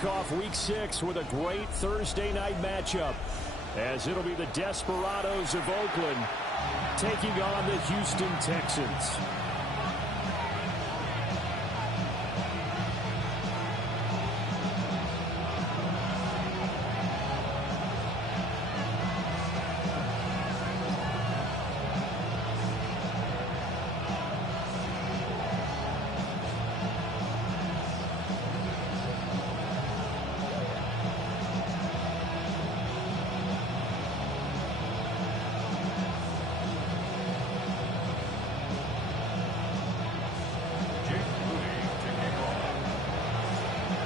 kick off Week 6 with a great Thursday night matchup, as it'll be the Desperados of Oakland taking on the Houston Texans.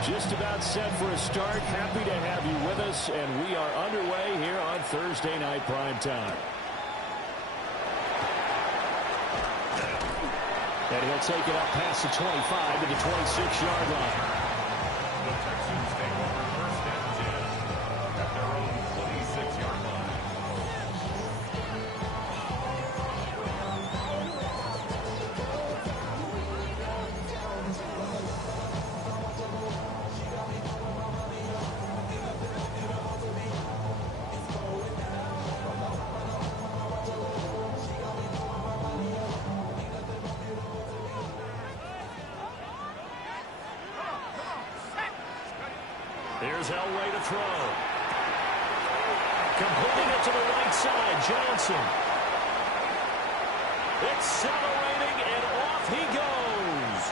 Just about set for a start. Happy to have you with us, and we are underway here on Thursday Night Prime Time. And he'll take it up past the 25 to the 26-yard line. The Texans take over first and 10 at their own 26-yard line. Here's Elway to throw. Completing it to the right side, Johnson. Accelerating, and off he goes.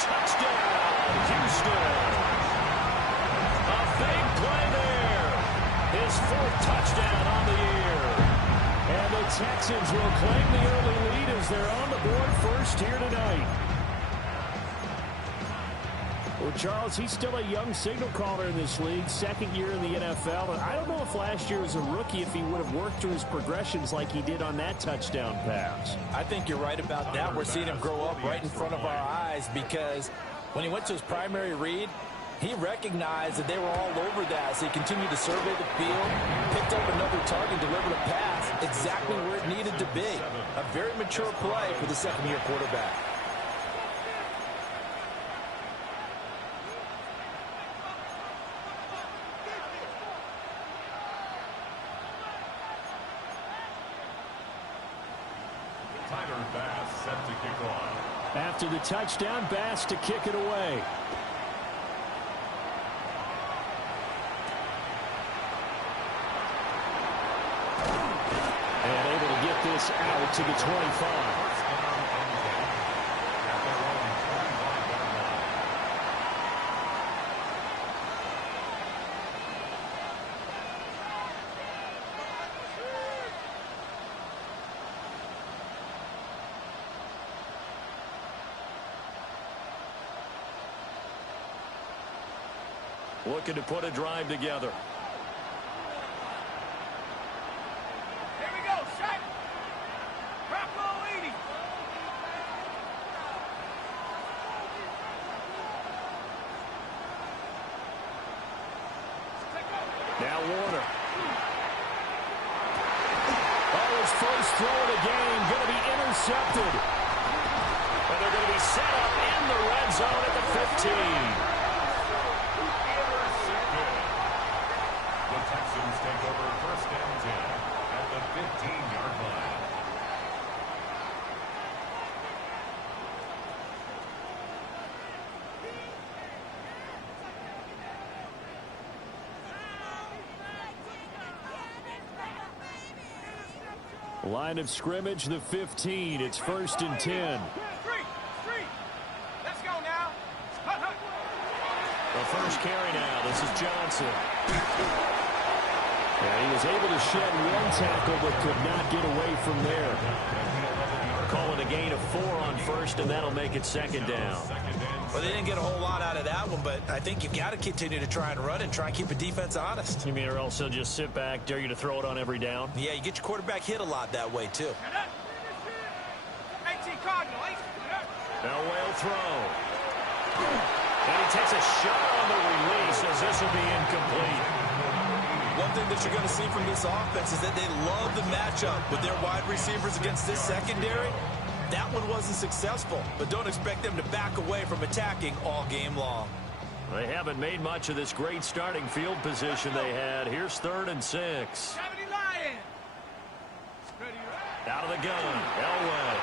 Touchdown, Houston. A big play there. His fourth touchdown on the year. And the Texans will claim the early lead as they're on the board first here tonight. Well, Charles, he's still a young signal caller in this league, second year in the NFL. And I don't know if last year as a rookie, if he would have worked through his progressions like he did on that touchdown pass. I think you're right about that. We're seeing him grow up right in front of our eyes, because when he went to his primary read, he recognized that they were all over that. So he continued to survey the field, picked up another target, delivered a pass exactly where it needed to be. A very mature play for the second-year quarterback. Tyler Bass set to kick off. After the touchdown, Bass to kick it away. And able to get this out to the 25. Looking to put a drive together. Here we go, set. Drop low 80. Now Warner. Oh, his first throw of the game going to be intercepted. And they're going to be set up in the red zone at the 15. Texans take over first and 10 at the 15-yard line. Line of scrimmage, the 15. It's first and 10. Street. Let's go now. The first carry now. This is Johnson. And he was able to shed one tackle but could not get away from there. Calling a gain of 4 on first, and that'll make it second down. Well, they didn't get a whole lot out of that one, but I think you've got to continue to try and run and try and keep a defense honest. You mean, or else he'll just sit back, dare you to throw it on every down? Yeah, you get your quarterback hit a lot that way, too. Now will throw. And he takes a shot on the release as this will be incomplete. One thing that you're going to see from this offense is that they love the matchup with their wide receivers against this secondary. That one wasn't successful, but don't expect them to back away from attacking all game long. They haven't made much of this great starting field position they had. Here's 3rd and 6. Out of the gun, Elway.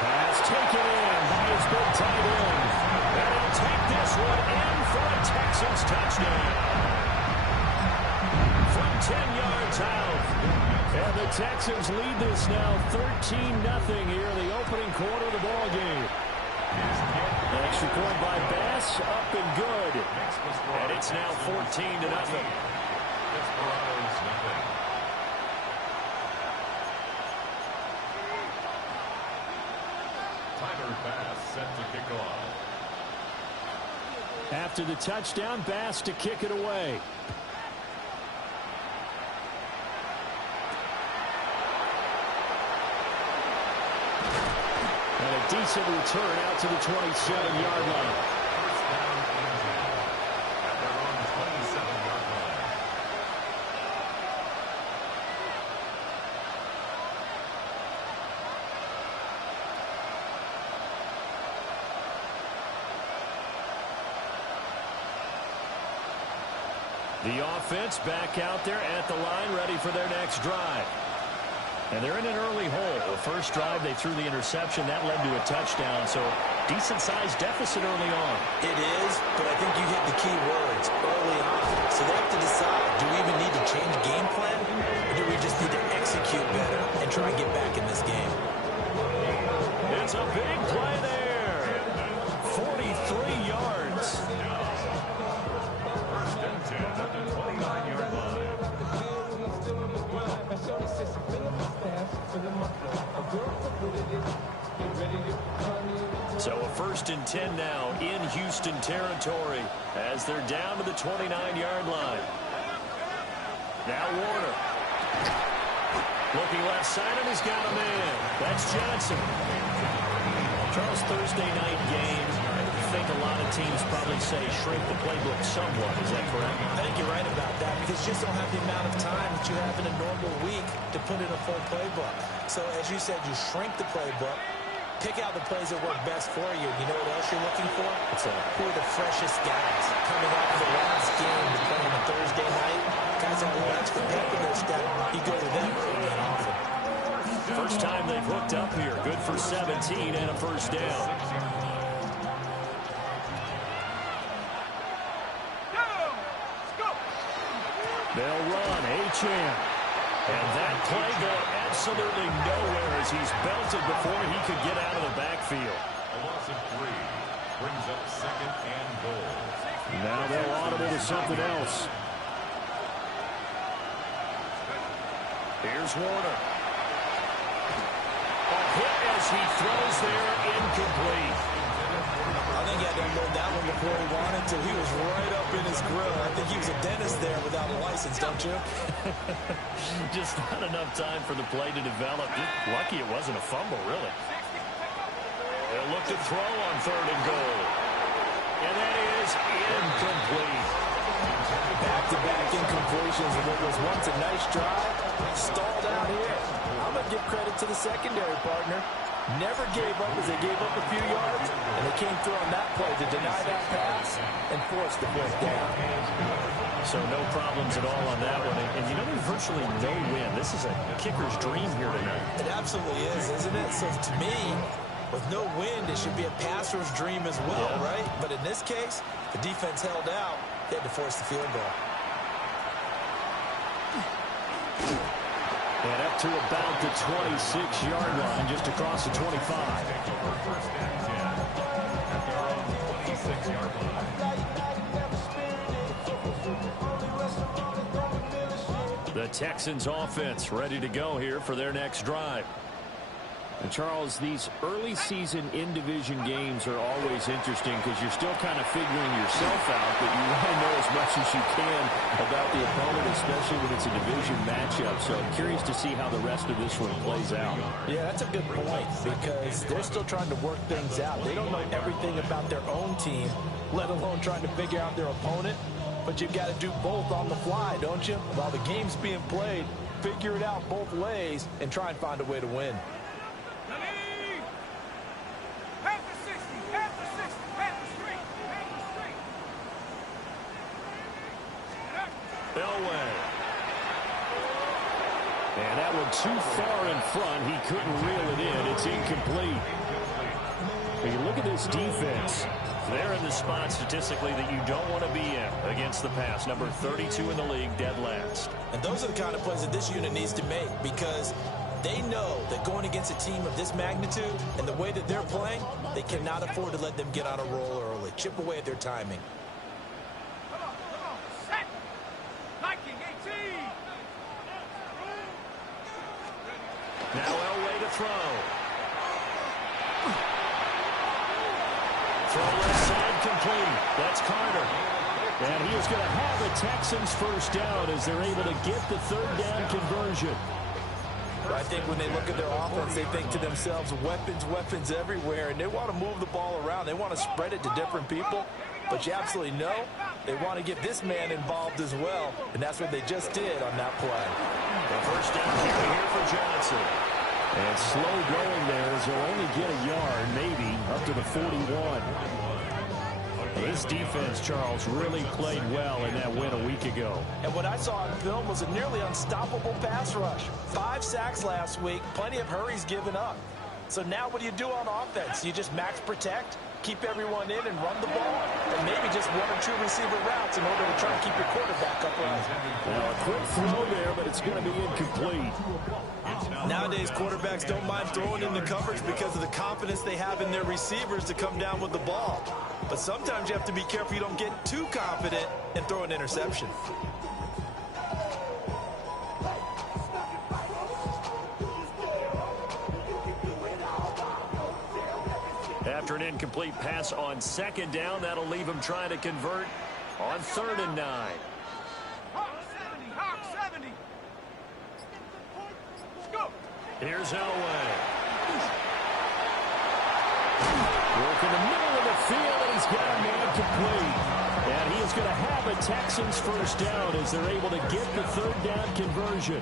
Pass taken in by his big tight end. And he'll take this one in for a Texans touchdown. From 10 yards out. And the Texans lead this now 13-0 here in the opening quarter of the ball game. Extra point by Bass, up and good. And it's now 14-0. Desperados, nothing. Tyler Bass set to kick off. After the touchdown, Bass to kick it away. And a decent return out to the 27-yard line. First down and 10 at their own 27-yard line. The offense back out there at the line, ready for their next drive. And they're in an early hole. The first drive, they threw the interception. That led to a touchdown, so decent-sized deficit early on. It is, but I think you hit the key words early on. So they have to decide, do we even need to change game plan, or do we just need to execute better and try and get back in this game? It's a big play there. 43 yards. First and 10 at the 29-yard line. So a 1st and 10 now in Houston territory as they're down to the 29-yard line. Now Warner. Looking left side, and he's got a man. That's Johnson. Charles, Thursday night game. I think a lot of teams probably say shrink the playbook somewhat. Is that correct? I think you're right about that because you just don't have the amount of time that you have in a normal week to put in a full playbook. So as you said, you shrink the playbook, pick out the plays that work best for you. You know what else you're looking for? Who are the freshest guys coming off the last game to play on a Thursday night? Guys have a little extra pep in their step. You go to them early and often. First time they've hooked up here. Good for 17 and a first down. They'll run. Achane. And that play going absolutely nowhere as he's belted before he could get out of the backfield. A loss of 3 brings up 2nd and goal. Now they'll audible to something else. Here's Warner. A hit as he throws there, incomplete. I think he had to unload that one before he wanted to. He was right up in his grill. I think he was a dentist there without a license, don't you? Just not enough time for the play to develop. Lucky it wasn't a fumble, really. They'll look to throw on 3rd and goal. And that is incomplete. Back-to-back incompletions of what was once a nice drive. Stalled out here. I'm going to give credit to the secondary partner. Never gave up as they gave up a few yards, and they came through on that play to deny that pass and force the 4th down. So no problems at all on that one. And you know, there's virtually no win. This is a kicker's dream here tonight. It absolutely is, isn't it? So to me, with no wind, it should be a passer's dream as well, right? But in this case, the defense held out. They had to force the field goal. And up to about the 26-yard line, just across the 25. First and 10 at their own 26-yard line. The Texans offense ready to go here for their next drive. And Charles, these early season in-division games are always interesting because you're still kind of figuring yourself out, but you want to know as much as you can about the opponent, especially when it's a division matchup. So I'm curious to see how the rest of this one plays out. Yeah, that's a good point because they're still trying to work things out. They don't know everything about their own team, let alone trying to figure out their opponent. But you've got to do both on the fly, don't you? While the game's being played, figure it out both ways and try and find a way to win. Half the 60, half the Elway. And that one too far in front. He couldn't reel it in. It's incomplete. When you look at this defense, they're in the spot statistically that you don't want to be in against the pass. Number 32 in the league, dead last. And those are the kind of plays that this unit needs to make, because they know that going against a team of this magnitude and the way that they're playing, they cannot afford to let them get on a roll early. Chip away at their timing. Come on, set. Viking 18. Now Elway to throw. Throw left side complete. That's Carter. And he is going to have the Texans first down as they're able to get the third down conversion. I think when they look at their offense, they think to themselves, weapons everywhere, and they want to move the ball around. They want to spread it to different people, but you absolutely know they want to get this man involved as well, and that's what they just did on that play. The first down carry here for Johnson. And slow going there as they'll only get a yard, maybe, up to the 41. This defense, Charles, really played well in that win a week ago. And what I saw on film was a nearly unstoppable pass rush. 5 sacks last week, plenty of hurries given up. So now what do you do on offense? You just max protect, keep everyone in and run the ball, and maybe just 1 or 2 receiver routes in order to try and keep your quarterback upright. Now a quick throw there, but it's going to be incomplete. Nowadays, quarterbacks don't mind throwing in the coverage because of the confidence they have in their receivers to come down with the ball. But sometimes you have to be careful you don't get too confident and throw an interception. After an incomplete pass on second down, that'll leave him trying to convert on 3rd and 9. Hawk 70, Hawk 70. Let's go. Here's Elway. Work in the middle of the field, and he's got a man complete. And he is going to have a Texans first down as they're able to get the third down conversion.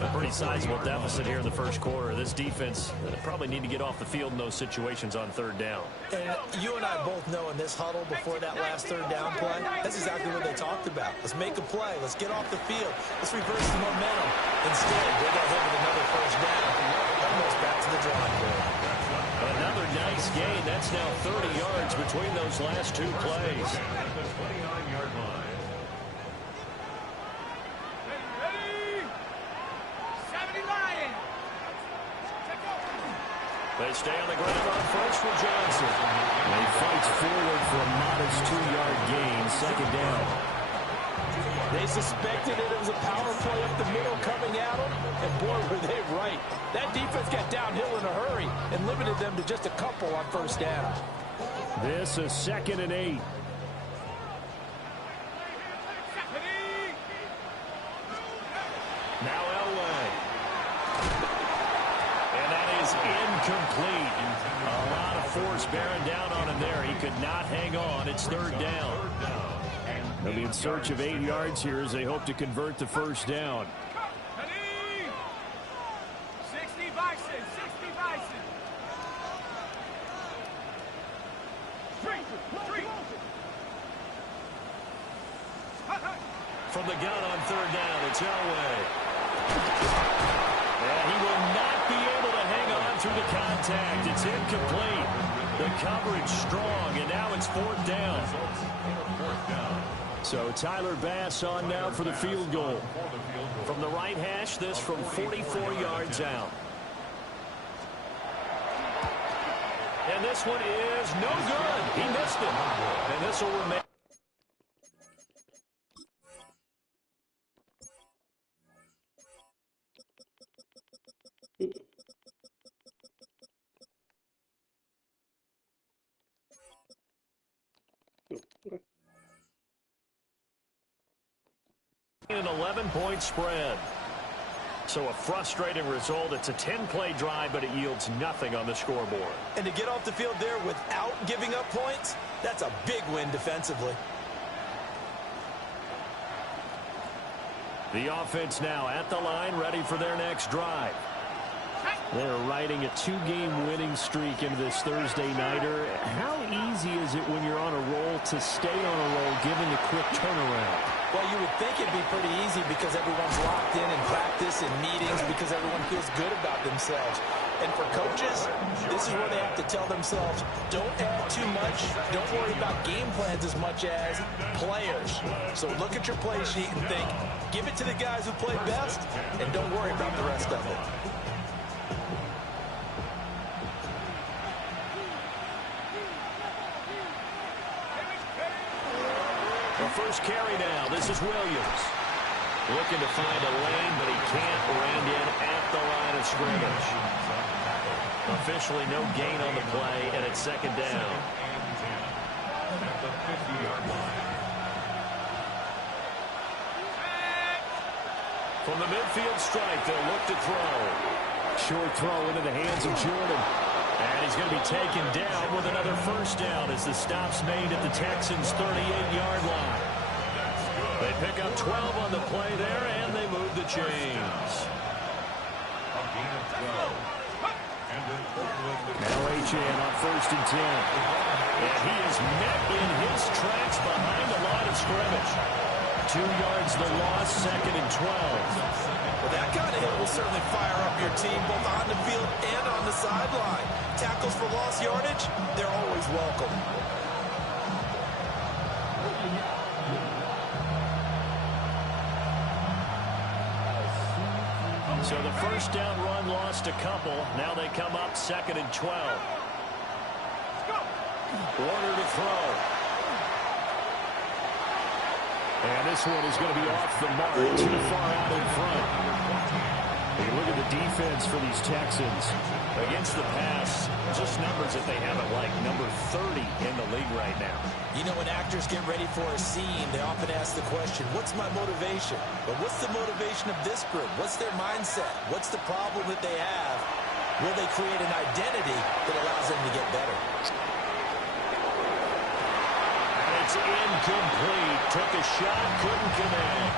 A pretty sizable deficit here in the first quarter. This defense probably need to get off the field in those situations on 3rd down. And you and I both know in this huddle before that last 3rd down play, that's exactly what they talked about. Let's make a play. Let's get off the field. Let's reverse the momentum. Instead, they got hit with another first down. Almost back to the drawing board. Another nice gain. That's now 30 yards between those last 2 plays. At the 29-yard line. Ready? 70 Lions. They stay on the ground on first for Johnson. And he fights forward for a modest 2-yard gain, 2nd down. They suspected it was a power play up the middle coming at them, and boy, were they right. That defense got downhill in a hurry and limited them to just a couple on 1st down. This is 2nd and 8. Now Elway. And that is incomplete. A lot of force bearing down on him there. He could not hang on. It's 3rd down. They'll be in search of 8 yards here as they hope to convert the first down. 60 Bison, 60 Bison. Three. From the gun on 3rd down, it's Elway. And he will not be able to hang on through the contact. It's incomplete. The coverage strong, and now it's 4th down. So Tyler Bass on now for the field goal. From the right hash, this from 44 yards out. And this one is no good. He missed it. And this will remain. An 11-point spread. So a frustrating result. It's a 10-play drive, but it yields nothing on the scoreboard. And to get off the field there without giving up points, that's a big win defensively. The offense now at the line, ready for their next drive. They're riding a 2-game winning streak into this Thursday nighter. How easy is it when you're on a roll to stay on a roll given the quick turnaround? Well, you would think it'd be pretty easy because everyone's locked in practice and meetings because everyone feels good about themselves. And for coaches, this is where they have to tell themselves, don't add too much, don't worry about game plans as much as players. So look at your play sheet and think, give it to the guys who play best, and don't worry about the rest of it. First carry now. This is Williams. Looking to find a lane, but he can't land in at the line of scrimmage. Officially no gain on the play, and it's second down. At the 50-yard line. From the midfield stripe, they'll look to throw. Short throw into the hands of Jordan. And he's going to be taken down with another first down as the stop's made at the Texans' 38-yard line. They pick up 12 on the play there, and they move the chains. A gain of 12. Now Achane on first and 10. And he is met in his tracks behind the line of scrimmage. 2 yards the loss, second and 12. Well, that kind of hit will certainly fire up your team both on the field and on the sideline. Tackles for lost yardage, they're always welcome. So the first down run lost a couple. Now they come up second and 12. Warner to throw. And this one is going to be off the mark, too far out in front. You look at the defense for these Texans. Against the pass, just numbers that they have at like number 30 in the league right now. You know, when actors get ready for a scene, they often ask the question, what's my motivation? But what's the motivation of this group? What's their mindset? What's the problem that they have? Will they create an identity that allows them to get better? And it's incomplete. Took a shot, couldn't connect.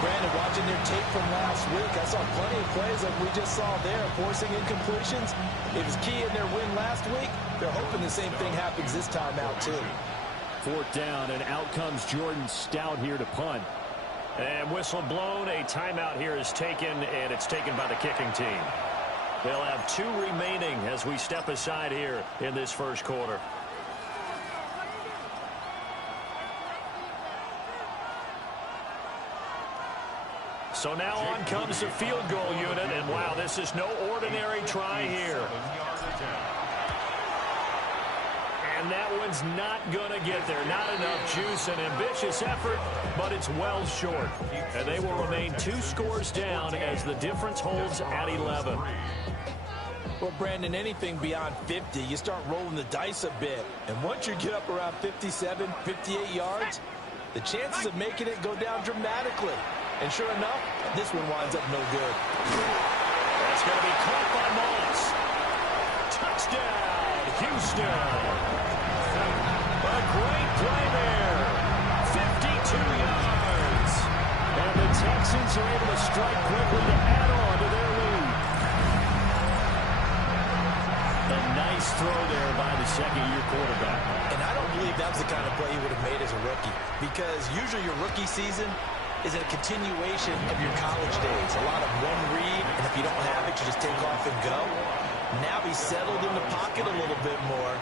Brandon, watching their tape from last week, I saw plenty of plays like we just saw there, forcing incompletions. It was key in their win last week. They're hoping the same thing happens this time out, too. Fourth down, and out comes Jordan Stout here to punt. And whistle blown, a timeout here is taken, and it's taken by the kicking team. They'll have 2 remaining as we step aside here in this first quarter. So now on comes the field goal unit, and wow, this is no ordinary try here. And that one's not going to get there. Not enough juice, an ambitious effort, but it's well short. And they will remain 2 scores down as the difference holds at 11. Well, Brandon, anything beyond 50, you start rolling the dice a bit. And once you get up around 57, 58 yards, the chances of making it go down dramatically. And sure enough, this one winds up no good. That's going to be caught by Moss. Touchdown, Houston. A great play there. 52 yards. And the Texans are able to strike quickly to add on to their lead. A nice throw there by the second-year quarterback. And I don't believe that was the kind of play he would have made as a rookie. Because usually your rookie season is a continuation of your college days. A lot of one read, and if you don't have it, you just take off and go. Now he's settled in the pocket a little bit more,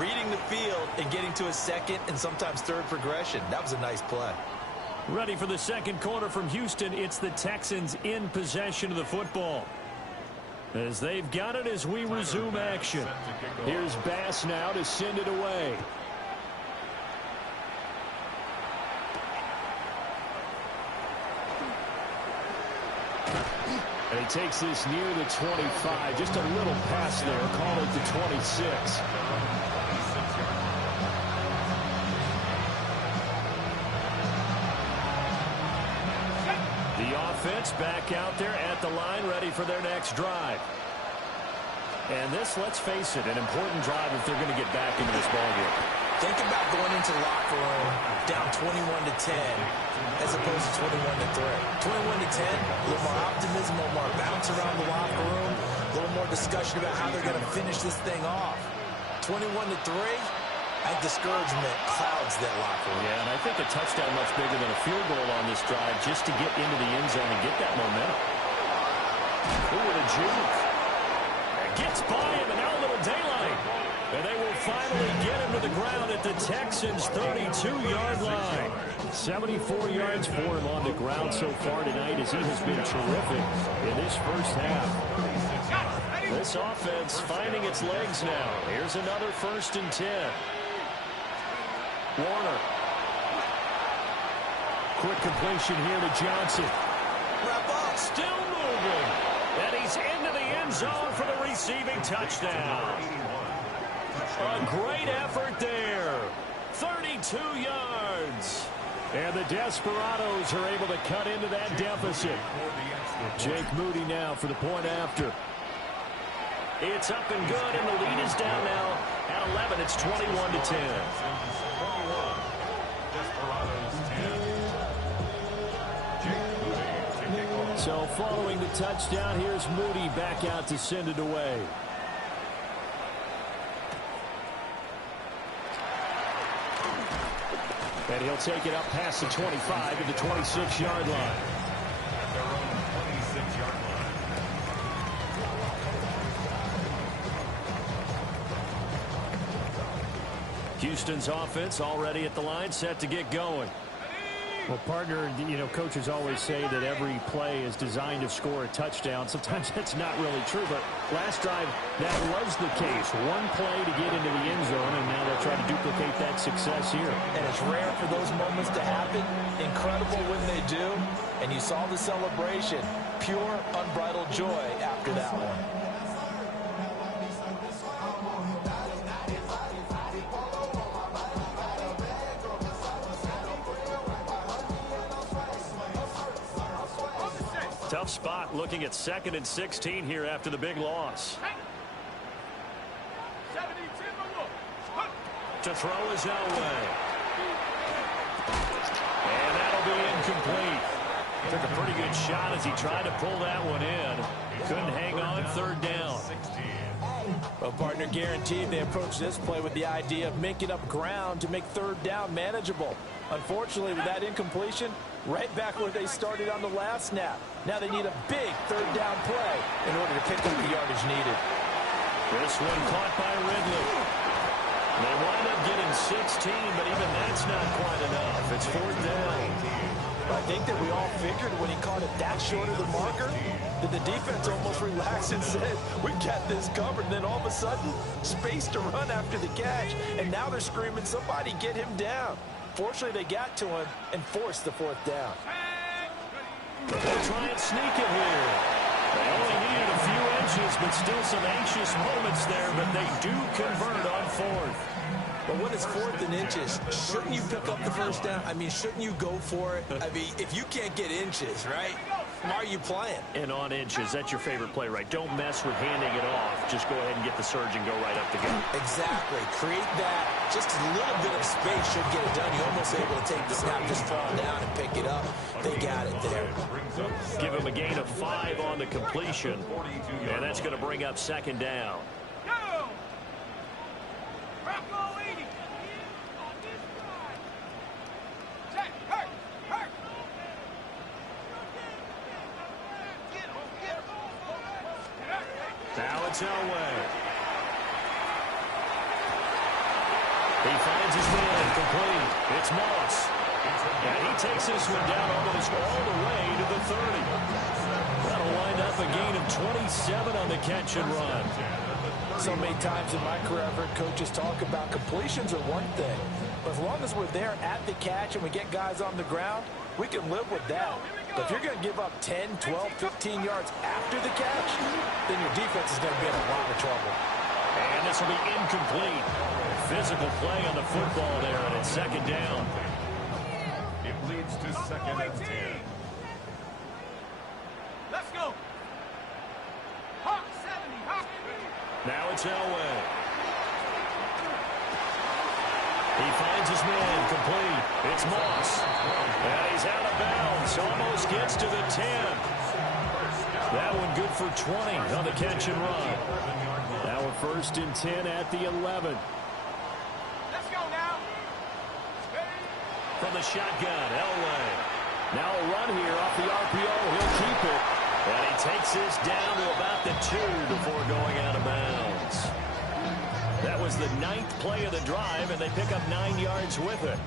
reading the field and getting to a second and sometimes third progression. That was a nice play. Ready for the second quarter from Houston. It's the Texans in possession of the football. As they've got it as we resume action. Here's Bass now to send it away. And he takes this near the 25. Just a little pass there. Call it the 26. The offense back out there at the line, ready for their next drive. And this, let's face it, an important drive if they're going to get back into this ballgame. Think about going into the locker room down 21-10 as opposed to 21-3. 21-10, a little more optimism, a little more bounce around the locker room, a little more discussion about how they're going to finish this thing off. 21-3, And discouragement clouds that locker room. Yeah, and I think a touchdown much bigger than a field goal on this drive just to get into the end zone and get that momentum. Ooh, what a juke. Gets by him, and now a little daylight. And they will finally get him to the ground at the Texans' 32-yard line. 74 yards for him on the ground so far tonight as he has been terrific in this first half. This offense finding its legs now. Here's another 1st and 10. Warner. Quick completion here to Johnson. Still moving. And he's into the end zone for the receiving touchdown. A great effort there. 32 yards. And the Desperados are able to cut into that deficit. Jake Moody now for the point after. It's up and good, and the lead is down now at 11. It's 21-10. So following the touchdown, here's Moody back out to send it away. And he'll take it up past the 25 to the 26-yard line. At their own 26-yard line. Houston's offense already at the line, set to get going. Well, partner, you know, coaches always say that every play is designed to score a touchdown. Sometimes that's not really true, but last drive, that was the case. One play to get into the end zone, and now they'll try to duplicate that success here. And it's rare for those moments to happen. Incredible when they do. And you saw the celebration. Pure, unbridled joy after that one. Tough spot looking at 2nd and 16 here after the big loss. To throw is Elway. And that'll be incomplete. Took a pretty good shot as he tried to pull that one in. Couldn't hang on, 3rd down. Well, partner, guaranteed they approach this play with the idea of making up ground to make 3rd down manageable. Unfortunately, with that incompletion, right back where they started on the last snap. Now they need a big 3rd down play in order to pick up the yardage needed. This one caught by Ridley. They wind up getting 16, but even that's not quite enough. It's 4th down. I think that we all figured when he caught it that short of the marker that the defense almost relaxed and said, we got this covered. And then all of a sudden, space to run after the catch. And now they're screaming, somebody get him down. Fortunately, they got to him and forced the 4th down. They'll try and sneak it here. They only needed a few inches, but still some anxious moments there, but they do convert on 4th. But when it's 4th and inches, shouldn't you pick up the 1st down? I mean, shouldn't you go for it? I mean, if you can't get inches, right, why are you playing? And on inches, that's your favorite play, right? Don't mess with handing it off. Just go ahead and get the surge and go right up the gut. Exactly. Create that. Just a little bit of space should get it done. You're almost able to take the snap, just fall down and pick it up. They got it there. Give him a gain of 5 on the completion. And that's going to bring up 2nd down. Now it's Elway. He finds his man complete. It's Moss. And he takes this one down almost all the way to the 30. That'll wind up a gain of 27 on the catch and run. So many times in my career, I've heard coaches talk about completions are one thing. But as long as we're there at the catch and we get guys on the ground, we can live with that. But if you're going to give up 10, 12, 15 yards after the catch, then your defense is going to be in a lot of trouble. And this will be incomplete. Physical play on the football there, and it's 2nd down. It leads to 2nd and 10. Let's go. Hawk 70, Hawk. Now it's Elway. He finds his man complete. It's Moss. And he's out of bounds. Almost gets to the 10. That one good for 20 on the catch and run. Now a 1st and 10 at the 11. Let's go now. From the shotgun, Elway. Now a run here off the RPO. He'll keep it. And he takes this down to about the 2 before going out of bounds. That was the 9th play of the drive, and they pick up 9 yards with it.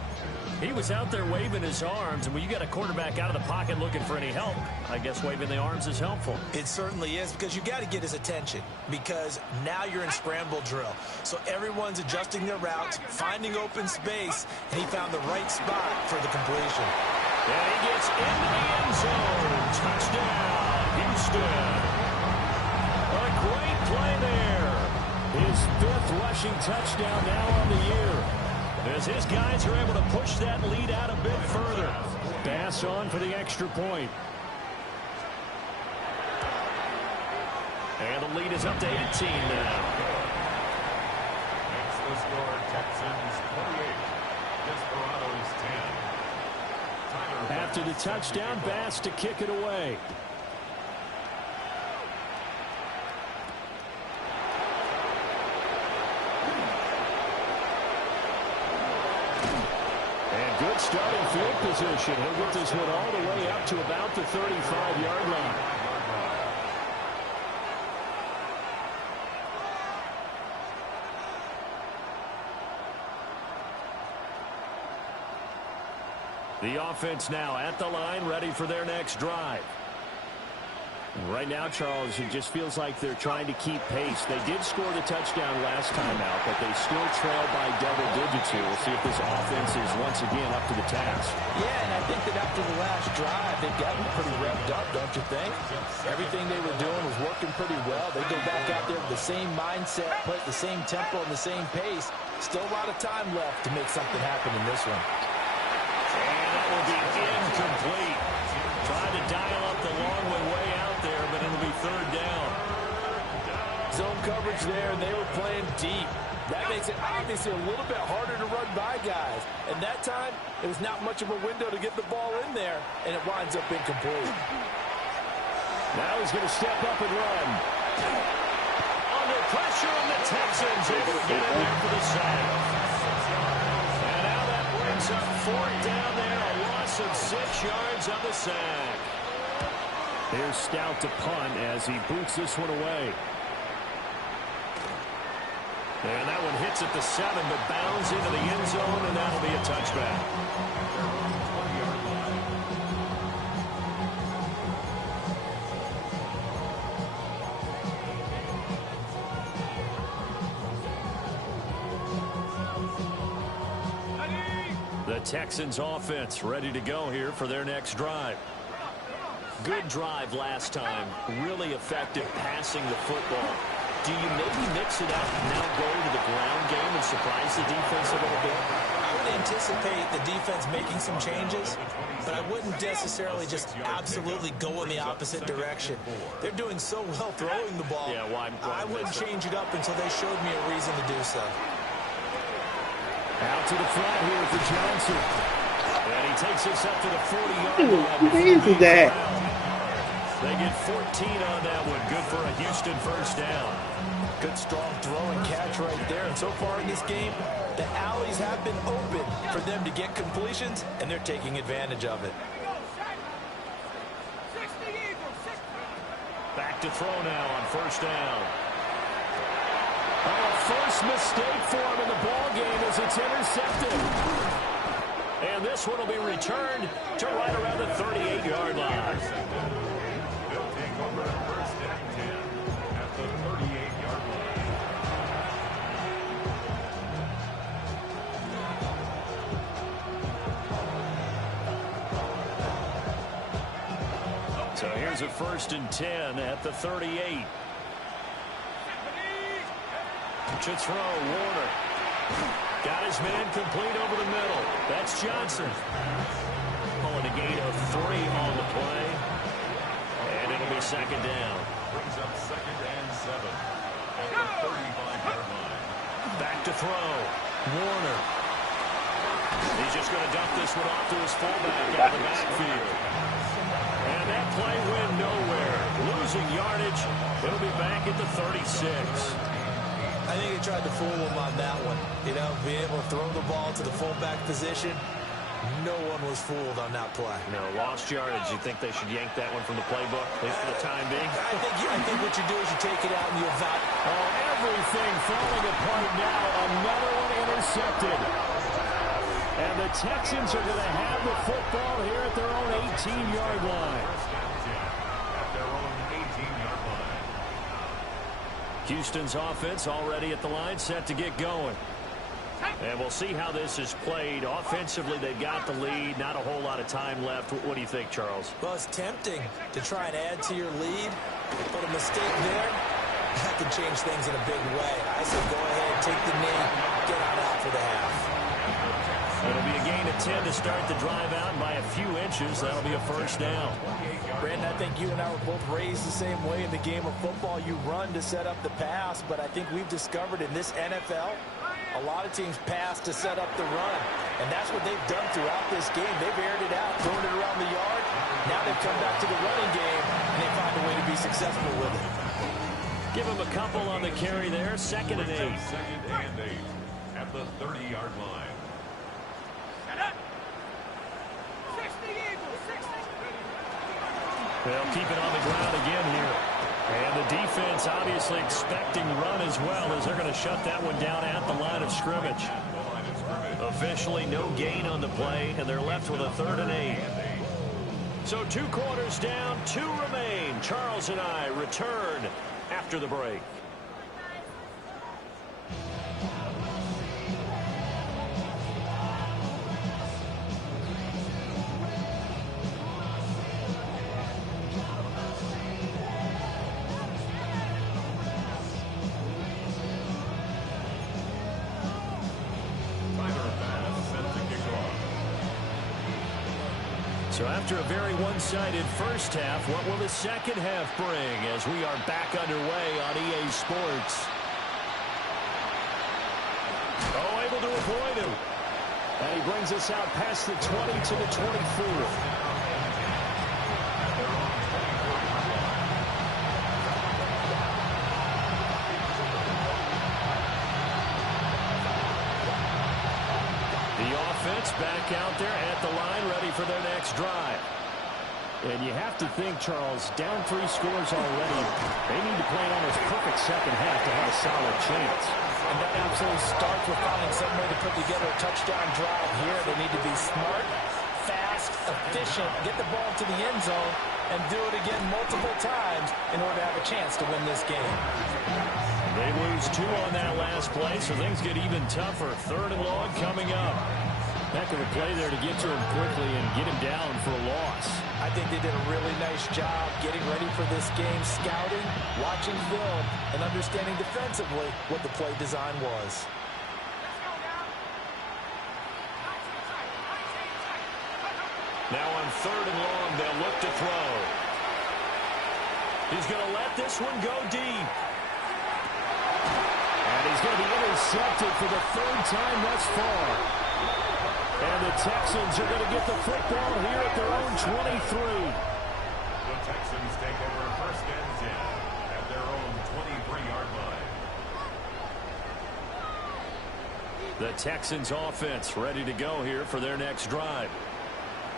He was out there waving his arms, and when you got a quarterback out of the pocket looking for any help, I guess waving the arms is helpful. It certainly is, because you got to get his attention, because now you're in scramble drill. So everyone's adjusting their routes, finding open space, and he found the right spot for the completion. And he gets into the end zone. Touchdown, Houston. A great play there. His 5th rushing touchdown now on the year, as his guys are able to push that lead out a bit further. Pass on for the extra point. And the lead is up to 18 now. Makes the score Texans 28, Desperados 10. After the touchdown, Bass to kick it away. And good starting field position. He'll get this one all the way up to about the 35-yard line. The offense now at the line, ready for their next drive. Right now, Charles, it just feels like they're trying to keep pace. They did score the touchdown last time out, but they still trail by double digits here. We'll see if this offense is once again up to the task. Yeah, and I think that after the last drive, they've gotten pretty revved up, don't you think? Everything they were doing was working pretty well. They go back out there with the same mindset, play at the same tempo and the same pace. Still a lot of time left to make something happen in this one. And that will be incomplete. Trying to dial up the long way out there, but it'll be 3rd down. Zone coverage there, and they were playing deep. That makes it obviously a little bit harder to run by guys. And that time, it was not much of a window to get the ball in there, and it winds up incomplete. Now he's going to step up and run. Under pressure on the Texans, able to get in there for the sack. And now that brings up 4th down there, a loss of 6 yards on the sack. Here's Stout to punt as he boots this one away. And that one hits at the 7, but bounds into the end zone, and that'll be a touchback. The Texans offense ready to go here for their next drive. Good drive last time. Really effective passing the football. Do you maybe mix it up and now go to the ground game and surprise the defense a little bit? I would anticipate the defense making some changes, but I wouldn't necessarily just absolutely go in the opposite direction. They're doing so well throwing the ball. Yeah, why I wouldn't change it up until they showed me a reason to do so. Out to the flat here for Johnson. And he takes this up to the 40-yard line. Crazy that. They get 14 on that one. Good for a Houston 1st down. Good, strong throw and catch right there. And so far in this game, the alleys have been open for them to get completions, and they're taking advantage of it. Back to throw now on 1st down. Oh, first mistake for him in the ball game as it's intercepted. And this one will be returned to right around the 38-yard line. They'll take over 1st and 10 at the 38-yard line. So here's a 1st and 10 at the 38. To throw, Warner. Got his man complete over the middle. That's Johnson. Pulling a gain of 3 on the play. And it'll be 2nd down. Brings up 2nd and 7 at the 35-yard line. Back to throw. Warner. He's just going to dump this one off to his fullback out of the backfield. And that play went nowhere. Losing yardage. It'll be back at the 36. I I think they tried to fool him on that one. You know, being able to throw the ball to the fullback position. No one was fooled on that play. No, lost yardage. You think they should yank that one from the playbook, at least for the time being? I think what you do is you take it out and you evaluate. Oh, everything falling apart now. Another one intercepted. And the Texans are going to have the football here at their own 18-yard line. First down 10 at their own 18-yard line. Houston's offense already at the line, set to get going. And we'll see how this is played. Offensively, they've got the lead. Not a whole lot of time left. What do you think, Charles? Well, it's tempting to try and add to your lead, but a mistake there, that can change things in a big way. I say go ahead, take the knee, get on out for the half. It'll be a gain of 10 to start the drive out, and by a few inches, that'll be a first down. Brandon, I think you and I were both raised the same way in the game of football. You run to set up the pass, but I think we've discovered in this NFL, a lot of teams pass to set up the run, and that's what they've done throughout this game. They've aired it out, thrown it around the yard. Now they've come back to the running game, and they find a way to be successful with it. Give them a couple on the carry there. Second and 8. Second and 8 at the 30-yard line. 60 Eagles, 60. They'll keep it on the ground again here. And the defense obviously expecting run as well, as they're going to shut that one down at the line of scrimmage. Officially no gain on the play, and they're left with a 3rd and 8. So 2 quarters down, 2 remain. Charles and I return after the break. So after a very one-sided first half, what will the second half bring as we are back underway on EA Sports? Oh, able to avoid him. And he brings us out past the 20 to the 24. Back out there at the line, ready for their next drive. And you have to think, Charles, down 3 scores already. They need to play an almost perfect second half to have a solid chance. And that absolutely starts with finding some way to put together a touchdown drive here. They need to be smart, fast, efficient, get the ball to the end zone, and do it again multiple times in order to have a chance to win this game. They lose 2 on that last play, so things get even tougher. 3rd and long coming up. Heck of a play there to get to him quickly and get him down for a loss. I think they did a really nice job getting ready for this game, scouting, watching film, and understanding defensively what the play design was. Now on 3rd and long, they'll look to throw. He's going to let this one go deep. And he's going to be intercepted for the 3rd time thus far. And the Texans are going to get the football here at their own 23. The Texans take over first and 10 at their own 23-yard line. The Texans offense ready to go here for their next drive.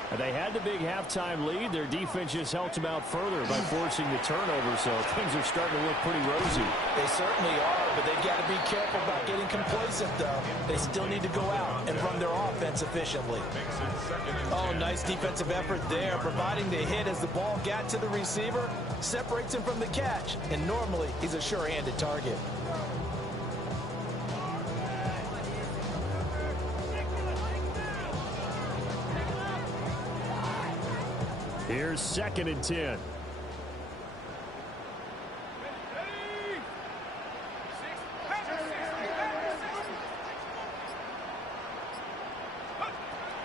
And they had the big halftime lead. Their defense just helped them out further by forcing the turnover, so things are starting to look pretty rosy. They certainly are, but they've got to be careful about getting complacent, though. They still need to go out and run their offense efficiently. Oh, nice defensive effort there, providing the hit as the ball got to the receiver, separates him from the catch, and normally he's a sure-handed target. Here's 2nd and 10.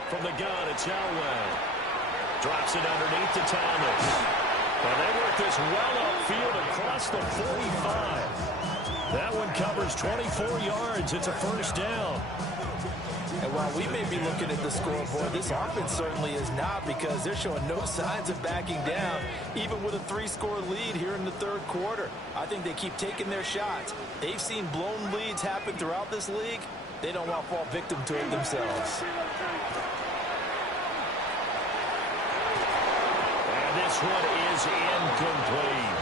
From the gun, it's Elway. Drops it underneath to Thomas. And they work this well upfield across the 45. That one covers 24 yards. It's a first down. And while we may be looking at the scoreboard, this offense certainly is not, because they're showing no signs of backing down, even with a 3-score lead here in the third quarter. I think they keep taking their shots. They've seen blown leads happen throughout this league. They don't want to fall victim to it themselves. And this one is incomplete.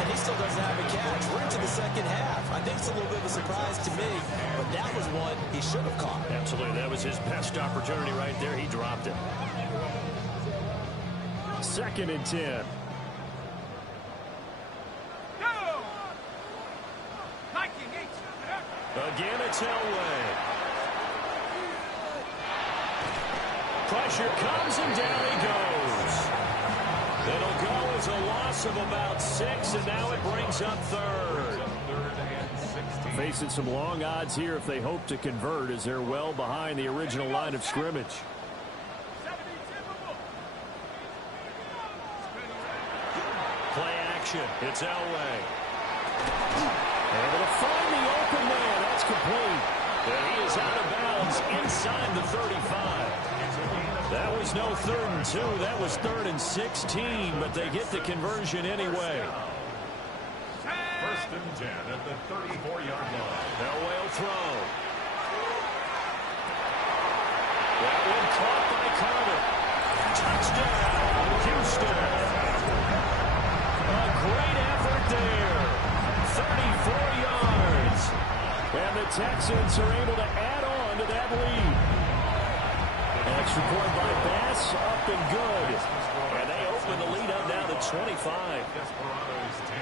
And he still doesn't have a catch. We're into the second half. I think it's a little bit of a surprise to me, but that was one he should have caught. Absolutely. That was his best opportunity right there. He dropped it. 2nd and 10. Again, it's Elway. Pressure comes, and down he goes. It'll go as a loss of about 6, and now it brings up 3rd. Facing some long odds here if they hope to convert, as they're well behind the original line of scrimmage. Play action. It's Elway. Able to find the open man. That's complete. And he is out of bounds inside the 35. That was no 3rd and 2. That was 3rd and 16, but they get the conversion anyway. 1st and 10 at the 34-yard line. Elway will throw. That one caught by Carter. Touchdown, Houston. A great effort there. 34 yards. And the Texans are able to add on to that lead. Extra point by Bass, up and good. And they open the lead up now to 25. Desperados 10.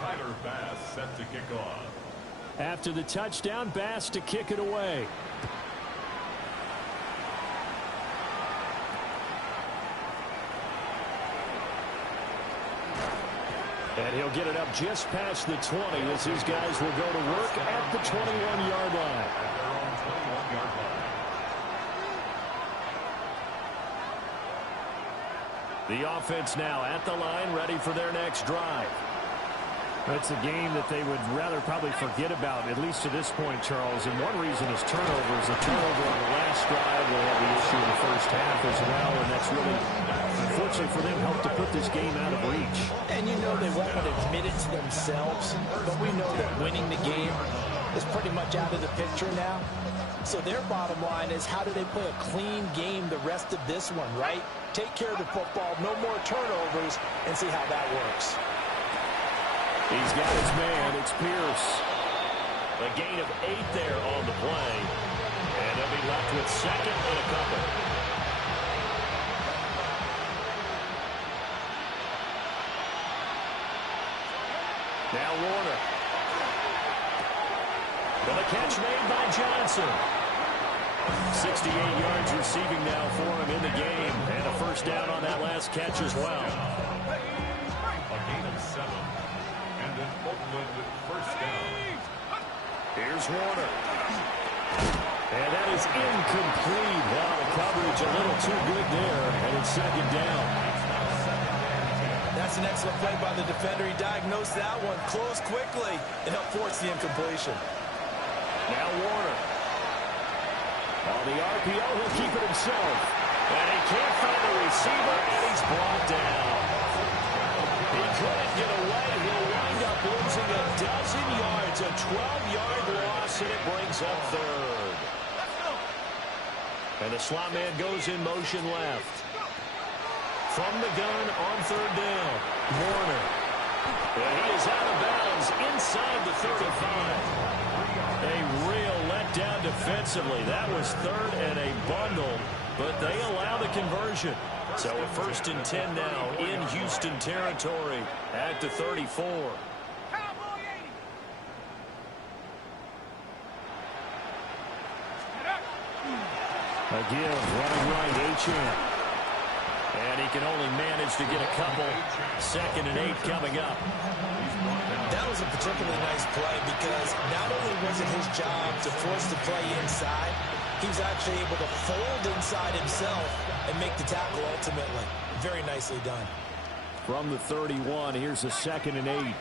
Tyler Bass set to kick off. After the touchdown, Bass to kick it away. And he'll get it up just past the 20 as these guys will go to work at the 21-yard line. At their own 21-yard line. The offense now at the line, ready for their next drive. That's a game that they would rather probably forget about, at least to this point, Charles. And one reason is turnovers. A turnover on the last drive will have the issue in the first half as well, and that's really, unfortunately for them, helped to put this game out of reach. And you know they won't admit it to themselves, but we know that winning the game is pretty much out of the picture now. So their bottom line is, how do they play a clean game the rest of this one, right? Take care of the football, no more turnovers, and see how that works. He's got his man. It's Pierce. A gain of 8 there on the play. And they'll be left with 2nd and a couple. Now Warner. And the catch made by Johnson. 68 yards receiving now for him in the game. And a first down on that last catch as well. A gain of 7. And an Oakland first down. Here's Warner. And that is incomplete. Now the coverage a little too good there. And it's 2nd down. That's an excellent play by the defender. He diagnosed that one, closed quickly, and helped force the incompletion. Now Warner. On the RPO, he'll keep it himself. And he can't find the receiver, and he's brought down. He couldn't get away. He'll wind up losing a dozen yards, a 12-yard loss, and it brings up 3rd. And the slot man goes in motion left. From the gun on 3rd down, Warner. And he is out of bounds inside the 35. A real letdown defensively. That was 3rd and a bundle, but they allow the conversion. So a 1st and 10 now in Houston territory at the 34. A give, running right, Achane. And he can only manage to get a couple. 2nd and 8 coming up. That was a particularly nice play because not only was it his job to force the play inside, he was actually able to fold inside himself and make the tackle ultimately. Very nicely done. From the 31, here's a 2nd and 8.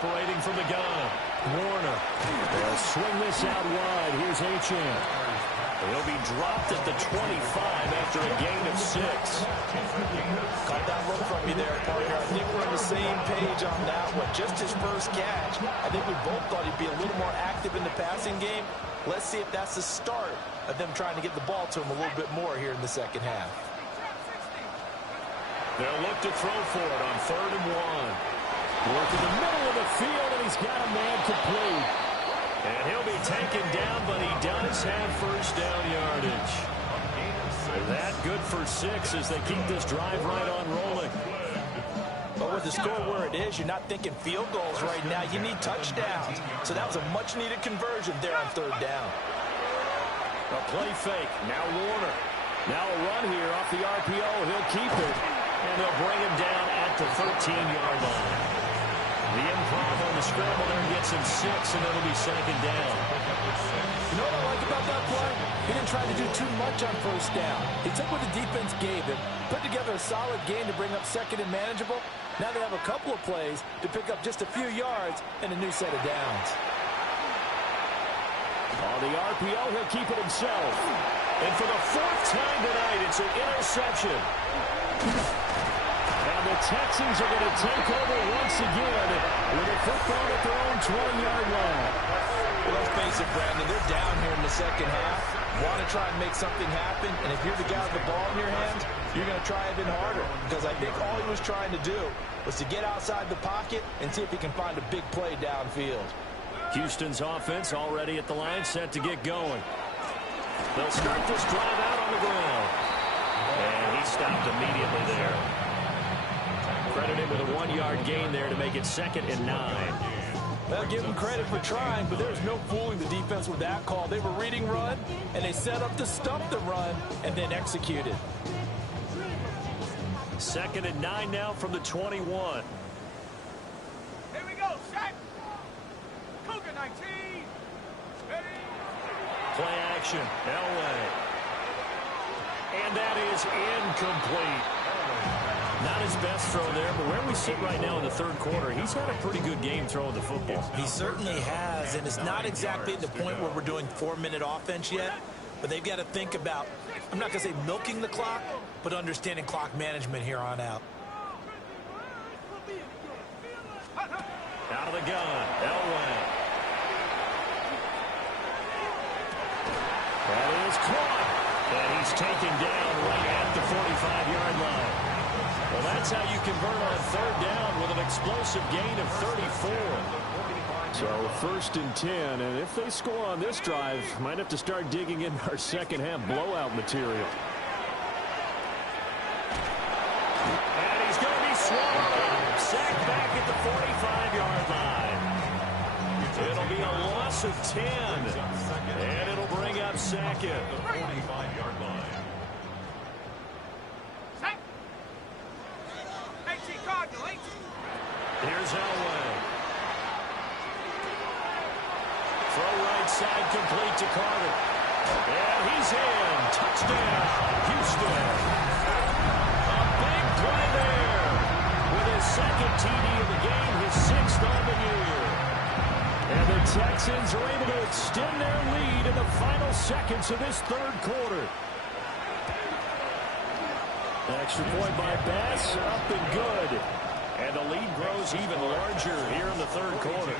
operating from the gun. Warner. They'll swing this out wide. Here's Achane. He'll be dropped at the 25 after a gain of 6. Caught that look from me there, partner. I think we're on the same page on that one. Just his first catch. I think we both thought he'd be a little more active in the passing game. Let's see if that's the start of them trying to get the ball to him a little bit more here in the second half. They'll look to throw for it on 3rd and 1. Work in the middle of the field, and he's got a man complete. And he'll be taken down, but he does have first down yardage. That good for 6 as they keep this drive right on rolling. But with the score where it is, you're not thinking field goals right now. You need touchdowns. So that was a much-needed conversion there on 3rd down. A play fake. Now Warner. Now a run here off the RPO. He'll keep it. And they'll bring him down at the 13-yard line. The improv on the scramble there gets him 6, and it'll be 2nd down. You know what I like about that play? He didn't try to do too much on 1st down. He took what the defense gave him, put together a solid game to bring up 2nd and manageable. Now they have a couple of plays to pick up just a few yards and a new set of downs. On the RPO, he'll keep it himself. And for the 4th time tonight, it's an interception. And the Texans are going to take over once again with a football at their own 20-yard line. Well, let's face it, Brandon, they're down here in the second half. Want to try and make something happen, and if you're the guy with the ball in your hands, you're going to try even harder. Because I think all he was trying to do was to get outside the pocket and see if he can find a big play downfield. Houston's offense already at the line, set to get going. They'll start this drive out on the ground. And he stopped immediately there. Credit him with a 1-yard gain there to make it 2nd and 9. They'll give him credit for trying, but there's no fooling the defense with that call. They were reading run, and they set up to stump the run, and then executed. 2nd and 9 now from the 21. Here we go, set. Cougar 19. Ready. Play action, Elway. And that is incomplete. Not his best throw there, but where we sit right now in the 3rd quarter, he's had a pretty good game throwing the football. He certainly has, and it's not exactly at the point where we're doing 4-minute offense yet, but they've got to think about, I'm not going to say milking the clock, but understanding clock management here on out. Out of the gun, Elway. That is caught, and he's taken down right at the 45-yard line. Well, that's how you convert on 3rd down with an explosive gain of 34. So 1st and 10, and if they score on this drive, might have to start digging in our second half blowout material. And he's going to be swallowed up. Sacked back at the 45-yard line. It'll be a loss of 10, and it'll bring up 2nd. 45-yard line. Here's Elway. Throw right side complete to Carter. And he's in. Touchdown, Houston. A big play there. With his 2nd TD of the game, his 6th on the year. And the Texans are able to extend their lead in the final seconds of this 3rd quarter. Extra point by Bass, up and good. And the lead grows even larger here in the 3rd quarter.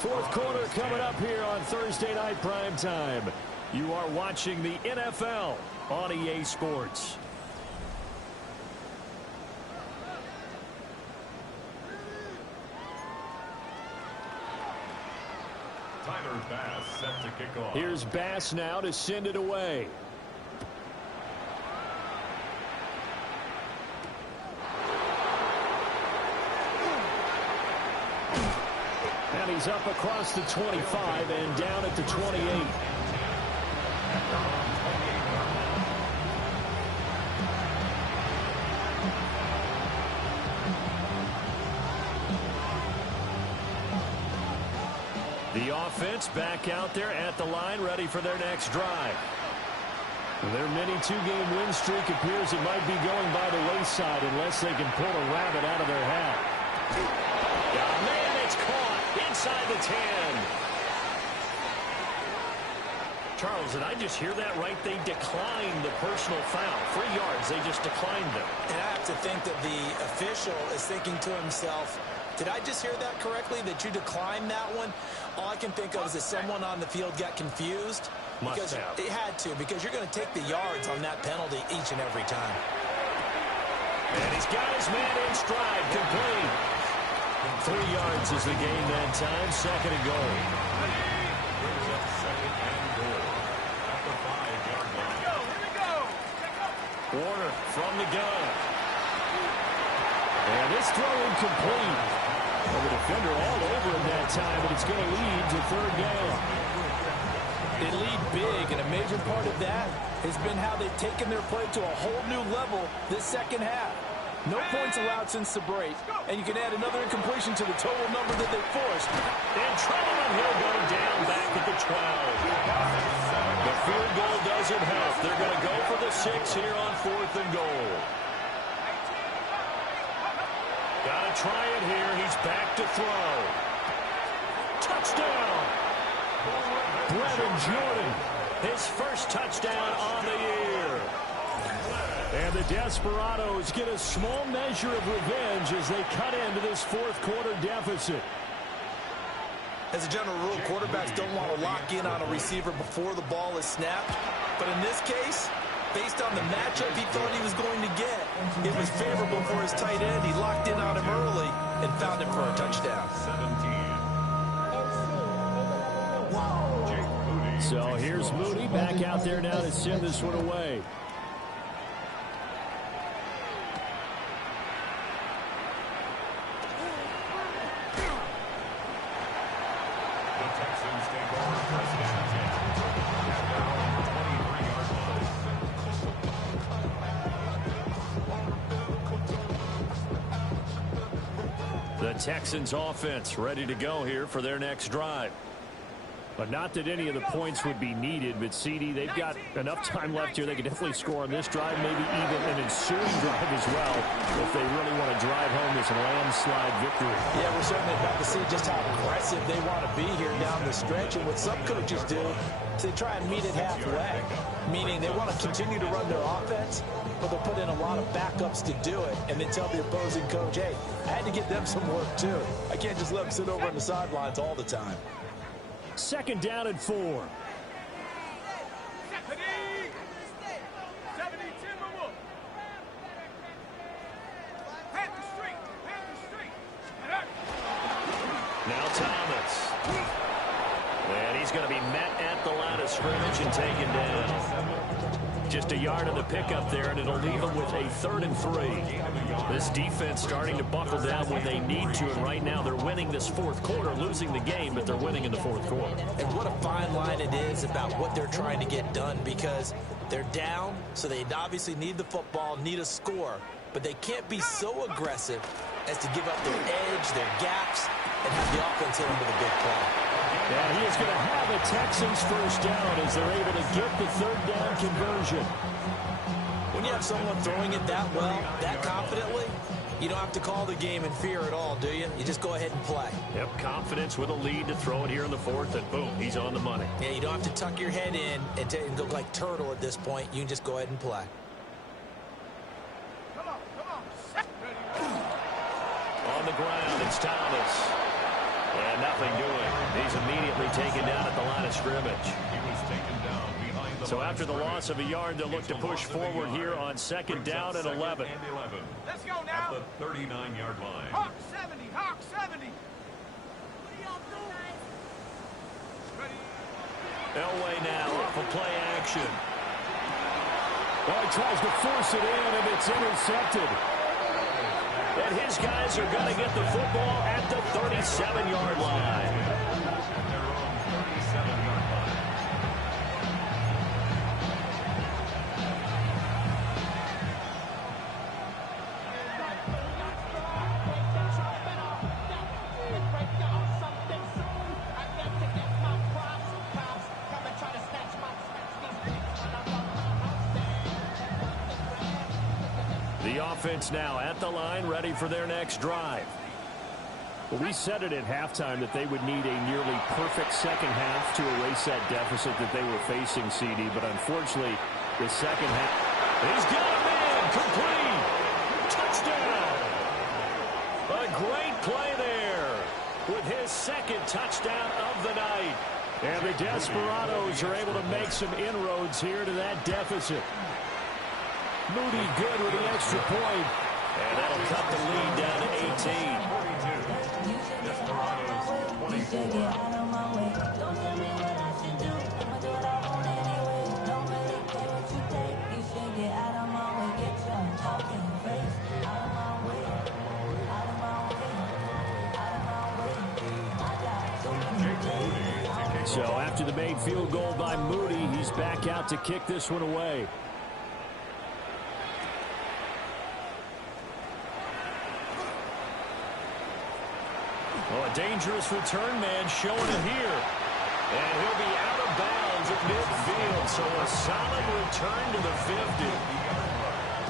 4th quarter coming up here on Thursday Night Prime Time. You are watching the NFL on EA Sports. Tyler Bass set to kick off. Here's Bass now to send it away. And he's up across the 25 and down at the 28. The offense back out there at the line, ready for their next drive. Their mini 2-game win streak appears it might be going by the wayside unless they can pull a rabbit out of their hat. Oh, man, it's inside the 10. Charles, did I just hear that right? They declined the personal foul. 3 yards, they just declined them. And I have to think that the official is thinking to himself, did I just hear that correctly, that you declined that one? All I can think of is that someone on the field got confused. Must have. It had to, because you're going to take the yards on that penalty each and every time. And he's got his man in stride, complete. 3 yards is the gain that time, 2nd and goal. Brings up 2nd and goal at the 5-yard line. Here we go. Warner from the gun. And this throw incomplete. Well, the defender all over him that time, but it's going to lead to 3rd down. They lead big, and a major part of that has been how they've taken their play to a whole new level this second half. No points allowed since the break, and you can add another incompletion to the total number that they forced. And trouble, and he'll go down back at the 12. The field goal doesn't help. They're going to go for the 6 here on 4th and goal. Got to try it here. He's back to throw. Touchdown! Brevin Jordan, his first touchdown on the year. And the Desperados get a small measure of revenge as they cut into this 4th quarter deficit. As a general rule, quarterbacks don't want to lock in on a receiver before the ball is snapped. But in this case, based on the matchup he thought he was going to get, it was favorable for his tight end. He locked in on him early and found him for a touchdown. 17. So here's Moody back out there now to send this one away. The Texans take over first and 10 at their own 23-yard line. The Texans offense ready to go here for their next drive. But not that any of the points would be needed, but CD, they've got enough time left here. They can definitely score on this drive, maybe even an ensuing drive as well, if they really want to drive home this landslide victory. Yeah, we're certainly about to see just how aggressive they want to be here down the stretch. And what some coaches do is they try and meet it halfway, meaning they want to continue to run their offense, but they'll put in a lot of backups to do it, and then tell the opposing coach, hey, I had to get them some work too. I can't just let them sit over on the sidelines all the time. 2nd down and 4. 70 Timberwolf. Panther Street. Now Thomas. And he's going to be met at the line of scrimmage and taken down. Just a yard of the pickup there, and it'll leave them with a 3rd and 3. This defense starting to buckle down when they need to, and right now they're winning this 4th quarter, losing the game, but they're winning in the 4th quarter. And what a fine line it is about what they're trying to get done, because they're down, so they obviously need the football, need a score, but they can't be so aggressive as to give up their edge, their gaps, and have the offense hit them with a big play. And he is going to have a Texans first down as they're able to get the 3rd down conversion. When you have someone throwing it that well, that confidently, you don't have to call the game in fear at all, do you? You just go ahead and play. Yep, confidence with a lead to throw it here in the 4th, and boom, he's on the money. Yeah, you don't have to tuck your head in and go like turtle at this point. You can just go ahead and play. Come on. On the ground, it's Thomas. And nothing doing. He's immediately taken down at the line of scrimmage. He was taken down behind the So after the loss of a yard, they'll look to push forward here on 2nd down and 11. Let's go now. At the 39-yard line. Hawk 70. Hawk 70. What are y'all doing? Ready? Elway now off of play action. Well, he tries to force it in, and it's intercepted. And his guys are going to get the football at the 37-yard line. At their own 37-yard line. The offense now at the line, ready for their next drive. Well, we said it at halftime that they would need a nearly perfect second half to erase that deficit that they were facing, CD. But unfortunately, the second half. He's got a man. Complete. Touchdown. A great play there with his second touchdown of the night. And the Desperados are able to make some inroads here to that deficit. Moody good with an extra point. And that'll cut the lead down to 18. Desperados 24. So after the made field goal by Moody, he's back out to kick this one away. Well, a dangerous return man showing it here. And he'll be out of bounds at midfield. So a solid return to the 50.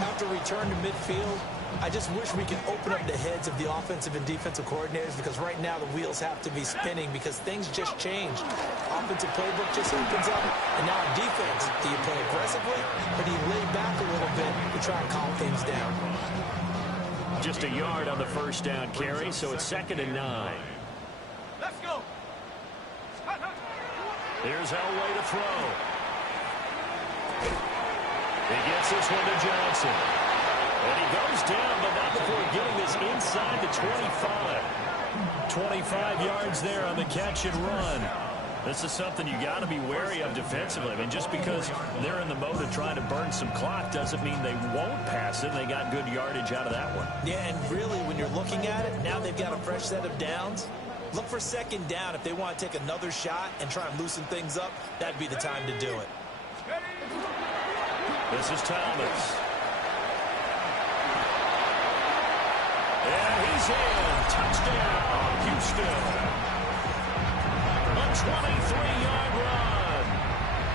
After return to midfield, I just wish we could open up the heads of the offensive and defensive coordinators, because right now the wheels have to be spinning because things just changed. Offensive playbook just opens up, and now defense. Do you play aggressively, or do you lay back a little bit to try and calm things down? Just a yard on the first down carry, so it's 2nd and 9. Let's go. Here's Elway to throw. He gets this one to Johnson. And he goes down, but not before getting this inside the 25. 25 yards there on the catch and run. This is something you got to be wary of defensively. I mean, just because they're in the mode of trying to burn some clock doesn't mean they won't pass it. They got good yardage out of that one. Yeah, and really, when you're looking at it, now they've got a fresh set of downs. Look for 2nd down. If they want to take another shot and try and loosen things up, that'd be the time to do it. This is Thomas. And he's in. Touchdown, Houston. A 23-yard run.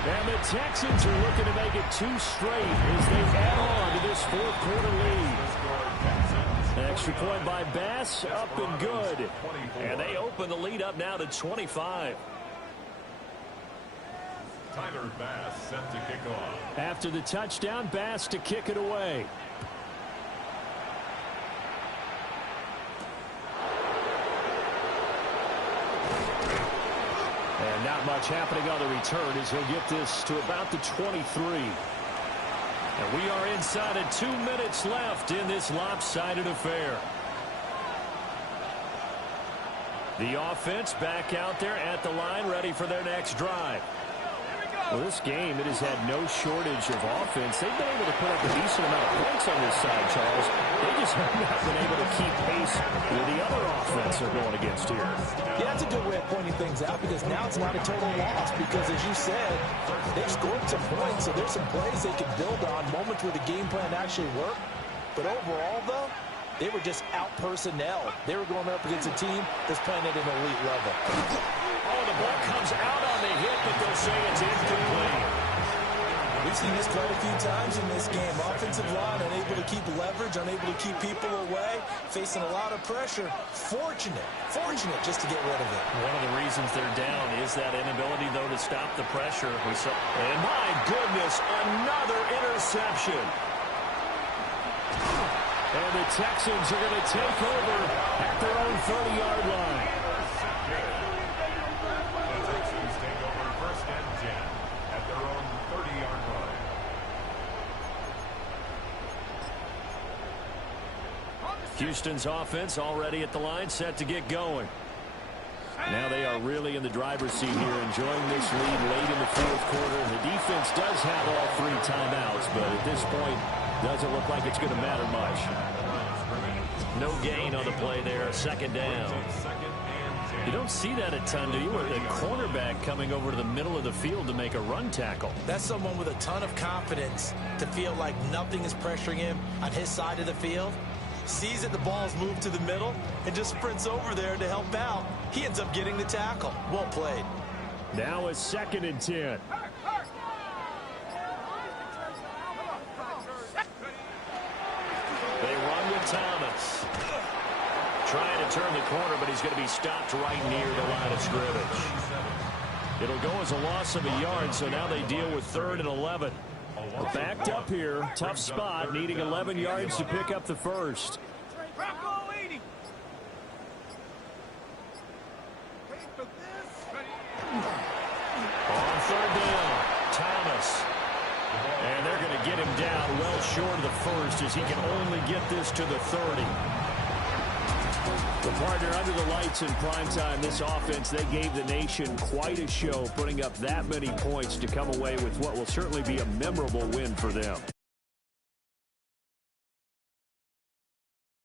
And the Texans are looking to make it 2 straight as they add on to this 4th quarter lead. An extra point by Bass, up and good. And they open the lead up now to 25. Tyler Bass set to kick off. After the touchdown, Bass to kick it away. And not much happening on the return as he'll get this to about the 23. And we are inside of 2 minutes left in this lopsided affair. The offense back out there at the line, ready for their next drive. Well, this game, it has had no shortage of offense. They've been able to put up a decent amount of points on this side, Charles. They just have not been able to keep pace with the other offense they're going against here. Yeah, that's a good way of pointing things out, because now it's not a total loss, because as you said, they've scored some points, so there's some plays they can build on, moments where the game plan actually worked. But overall, though, they were just out personnel. They were going up against a team that's playing at an elite level. Oh, the ball comes out on the hit, but they'll say it's incomplete. We've seen this quite a few times in this game. Offensive line unable to keep leverage, unable to keep people away, facing a lot of pressure. Fortunate just to get rid of it. One of the reasons they're down is that inability, though, to stop the pressure. And my goodness, another interception. And the Texans are going to take over at their own 30-yard line. The Texans take over 1st and 10 at their own 30-yard line. Houston's offense already at the line, set to get going. Now they are really in the driver's seat here, enjoying this lead late in the 4th quarter. The defense does have all 3 timeouts, but at this point, doesn't look like it's going to matter much. No gain on the play there, 2nd down. You don't see that a ton, do you? With the cornerback coming over to the middle of the field to make a run tackle. That's someone with a ton of confidence to feel like nothing is pressuring him on his side of the field. Sees that the ball's moved to the middle and just sprints over there to help out. He ends up getting the tackle. Well played. Now it's 2nd and 10. They run with Thomas. Trying to turn the corner, but he's going to be stopped right near the line of scrimmage. It'll go as a loss of a yard, so now they deal with 3rd and 11. Backed up here, tough spot, needing 11 yards to pick up the first. Bronco 80. On 3rd down, Thomas. And they're going to get him down well short of the first as he can only get this to the 30. The partner under the lights in primetime, this offense, they gave the nation quite a show, putting up that many points to come away with what will certainly be a memorable win for them.